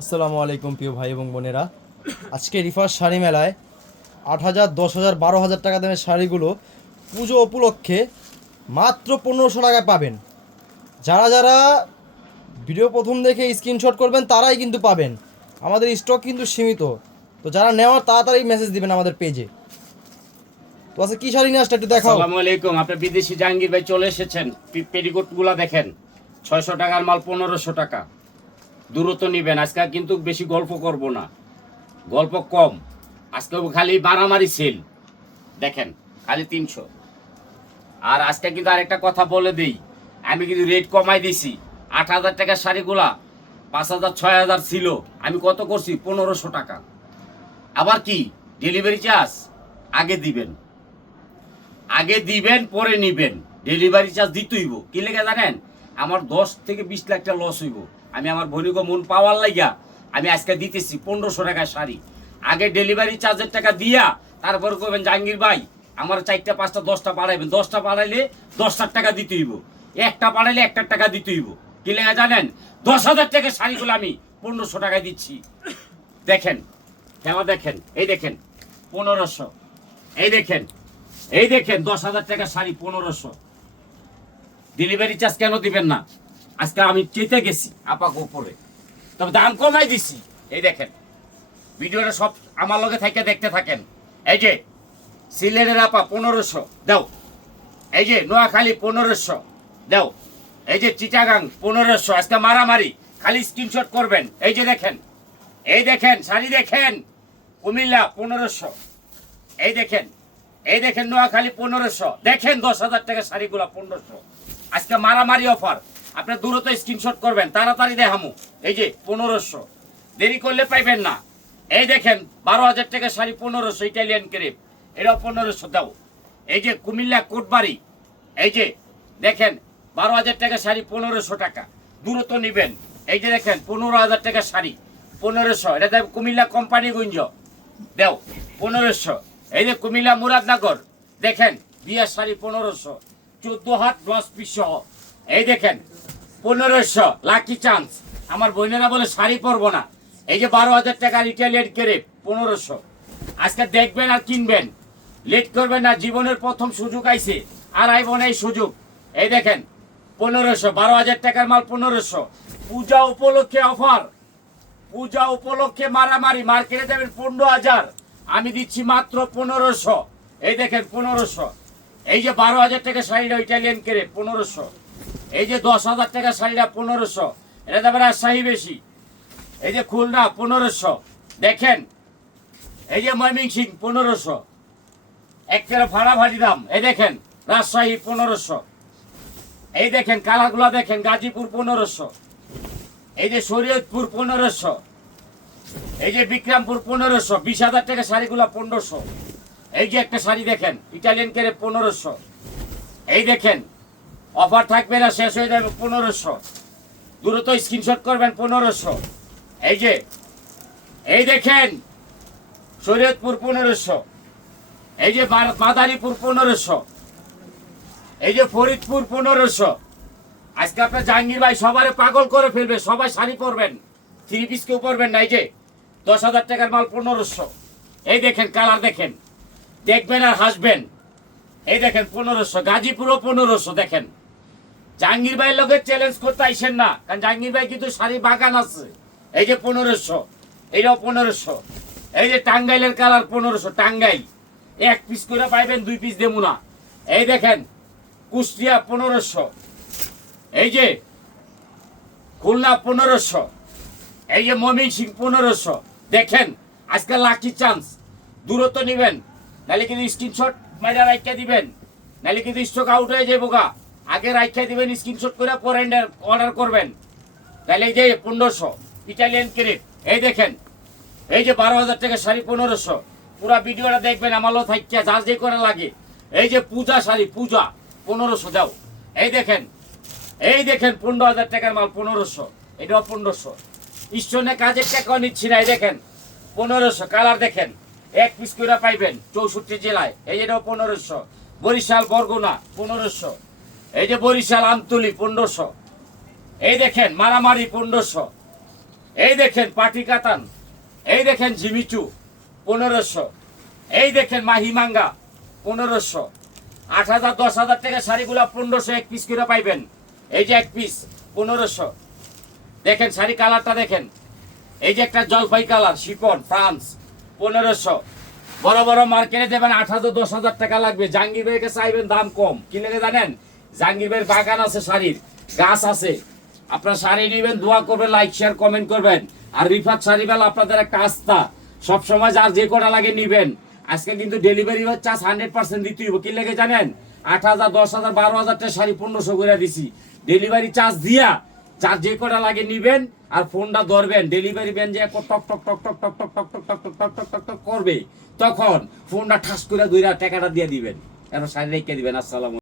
আসসালামু আলাইকুম প্রিয় ভাই এবং বোনেরা। আজকে রিফার শাড়ি মেলায় 8,000, 10,000, 12,000 টাকা দামের শাড়িগুলো পুজো উপলক্ষে মাত্র 1500 টাকায় পাবেন। যারা যারা ভিডিও প্রথম দেখে স্ক্রিনশট করবেন তারাই কিন্তু পাবেন। আমাদের স্টক কিন্তু সীমিত, তো যারা নেওয়ার তাড়াতাড়ি মেসেজ দিবেন আমাদের পেজে। তো আচ্ছা কী শাড়ি নিয়ে আসলে একটু দেখাও। আসসালামু আলাইকুম। আপনি বিদেশি জাহাঙ্গীর ভাই চলে এসেছেন। পেটিকোটগুলো দেখেন, 600 টাকার মাল 1500 টাকা। দূরত্ব নিবেন। আজকে কিন্তু বেশি গল্প করব না, গল্প কম। আজকে খালি মারামারি সেল দেখেন, খালি 300। আর আজকে কিন্তু আরেকটা কথা বলে দিই, আমি কিন্তু রেট কমাই দিছি। 8,000 টাকার শাড়িগুলা 5,000 6,000 ছিল, আমি কত করছি 1500 টাকা। আবার কি ডেলিভারি চার্জ আগে দিবেন পরে নিবেন। ডেলিভারি চার্জ দিতেইব। কি লেগে জানেন, আমার 10 থেকে 20 লাখ টাকা লস হইব। আমি আমার ভনিক মন পাওয়ার লাইগা আমি আজকে দিতেছি 1500 টাকার শাড়ি। আগে ডেলিভারি চার্জের টাকা দিয়া তারপর করবেন জাহাঙ্গীর ভাই আমার 4টা 5টা 10টা বাড়াইবেন। 10টা বাড়াইলে 10টার টাকা দিতে হইব, একটা বাড়াইলে 1টার টাকা দিতে হইব। কি লেগে জানেন, 10,000 টাকার শাড়িগুলো আমি 1500 টাকায় দিচ্ছি। দেখেন খেলা দেখেন, এই দেখেন 1500, এই দেখেন 10,000 টাকা শাড়ি 1500। ডেলিভারি চার্জ কেন দিবেন না? আজকে আমি চেতে গেছি আপাকে উপরে, তবে দাম কমাই দিছি। এই দেখেন ভিডিওটা সব আমার লগে থেকে দেখতে থাকেন। এই যে সিলেটের আপা 1500 দাও, এই যে নোয়াখালী 1500 দাও, এই যে চিটাগাং 1500। আজকে মারামারি, খালি স্ক্রিনশট করবেন। এই যে দেখেন, এই দেখেন শাড়ি দেখেন, কুমিল্লা 1500। এই দেখেন নোয়াখালী 1500। দেখেন 10,000 টাকা শাড়িগুলা 1500। আজকে মারামারি অফার। আপনি দ্রুত স্ক্রিনশট করবেন, তাড়াতাড়ি দেখামু। এই যে 1500, দেরি করলে পাইবেন না। এই দেখেন 12,000 টাকা শাড়ি 1500, ইটালিয়ান ক্রেপ, এটাও 1500 দাও। এই যে কুমিল্লা কোটবাড়ি, এই যে দেখেন 12,000 টাকা শাড়ি 1500 টাকা। দ্রুত নিবেন। এই যে দেখেন 15,000 টাকা শাড়ি 1500, এটা দেব কুমিল্লা কোম্পানিগঞ্জ দেও 1500। এই যে কুমিল্লা মুরাদনগর দেখেন বিয়ার শাড়ি 1500, 14 হাত 10 পিস সহ। এই দেখেন 1500 লাকি চান্স। আমার বোনেরা বলে শাড়ি পরবো না। এই যে 12,000 টাকার ইটালিয়ান ক্রেপ 1500। আজকে দেখবেন আর কিনবেন, লেট করবেন না। জীবনের প্রথম সুযোগ আইছে, আর আইব না এই সুযোগ। এই দেখেন 1500, 12,000 টাকার মাল 1500। পূজা উপলক্ষে অফার, পূজা উপলক্ষে মারামারি। মার্কেটে যাবেন 15,000, আমি দিচ্ছি মাত্র 1500। এই দেখেন 1500। এই যে 12,000 টাকা শাড়িটা ইটালিয়ান ক্রেপ 1500। এই যে 10,000 টাকা শাড়িটা 1500, এটা যাবে রাজশাহী বেশি। এই যে খুলনা 1500। দেখেন এই যে ময়মনসিং 1500, একটা ফাড়াফাড়ি দাম। এই দেখেন রাজশাহী 1500। এই দেখেন কালারগুলা দেখেন, গাজীপুর 1500। এই যে শরীয়তপুর 1500। এই যে বিক্রমপুর 1500। 20,000 টাকা শাড়িগুলা 1500। এই যে একটা শাড়ি দেখেন ইটালিয়ান ক্রেপ 1500। এই দেখেন অফার থাকবে না, শেষ হয়ে যাবে 1500। দ্রুত স্ক্রিনশট করবেন 1500। এই দেখেন শরীয়তপুর 1500। এই যে মাদারীপুর 1500। এই যে ফরিদপুর 1500। আজকে আপনার জাহাঙ্গীর ভাই সবারে পাগল করে ফেলবে, সবাই শাড়ি পরবেন, 3 পিস কেউ পরবেন না। এই যে 10,000 টাকার মাল 1500। এই দেখেন কালার দেখেন, দেখবেন আর হাসবেন। এই দেখেন 1500। গাজীপুরও 1500। দেখেন জাহাঙ্গীর ভাইয়ের লোকে চ্যালেঞ্জ করতে আইসেন না, কারণ জাহাঙ্গীর ভাই কিন্তু শাড়ি বাগান আছে। এই যে 1500, এইটাও 1500। এই যে টাঙ্গাইলের কালার 1500। টাঙ্গাইল 1 পিস করে পাইবেন, 2 পিস দেবো না। এই দেখেন কুষ্টিয়া 1500। এই যে খুলনা 1500। এই যে ময়মনসিং 1500। দেখেন আজকে লাকি চান্স, দূরত্ব নিবেন, নাহলে কিন্তু স্ক্রিনশট মাইরা রাইখা দিবেন, নাহলে কিন্তু স্টক আউট হয়ে যাবো গা। আগে রাইখা দিবেন, স্ক্রিনশট করে পরে অর্ডার করবেন। তাহলে এই যে 1500 ইটালিয়ান ক্রেপ। এই দেখেন এই যে 12,000 টাকা শাড়ি 1500। পুরা ভিডিওটা দেখবেন আমারও থাকিয়া, যার যে করে লাগে। এই যে পূজা শাড়ি, পূজা 1500 দাও। এই দেখেন 15,000 টাকার মাল 1500। এটাও 1500। স্টোনে কাজের টাকাও নিচ্ছি না। এই দেখেন 1500। কালার দেখেন 1 পিস করে পাইবেন 64 জেলায়। এই যেটাও 1500। বরিশাল বরগুনা 1500। এই যে বরিশাল আমতলি 1500। এই দেখেন মারামারি 1500। এই দেখেন পাটি কাতান, এই দেখেন জিমিচু 1500, এই দেখেন মাহিমাঙ্গা 1500। 8,000 10,000 টাকা শাড়িগুলা 1500 এক পিস করে পাইবেন। এই যে এক পিস 1500। দেখেন শাড়ি কালারটা দেখেন, এই যে একটা জলপাই কালার শিফন ফ্রান্স 1500। বড় বড় মার্কেটে দেবেন 8,000 10,000 টাকা লাগবে। জাহাঙ্গীর ভাইকে চাইবেন দাম কম, কি লেগে জানেন? জাহাঙ্গীর ভাইয়ের বাগান আছে, শাড়ির গাছ আছে। আপনার শাড়ি নেবেন, দোয়া করবেন, লাইক শেয়ার কমেন্ট করবেন। আর রিফাত শাড়ি বেলা আপনাদের একটা আস্থা, সবসময় যার যে কটা লাগে নিবেন। আজকে কিন্তু ডেলিভারি চার্জ 100% দিতে হইব, কি লেগে জানেন? 8,000 10,000 12,000 টাকা শাড়ি 1500 করে দিছি। ডেলিভারি চার্জ দিয়া যার যে কটা লাগে নিবেন, আর ফোনটা ধরবেন। ডেলিভারি ম্যান যে টক টক টক টক টক টক টক টক টক টক টক টক টক টক করবে, তখন ফোনটা ঠাস করে ধইরা টাকাটা দিয়ে দিবেন, এবার শাড়ি রেখে দিবেন। আসসালাম।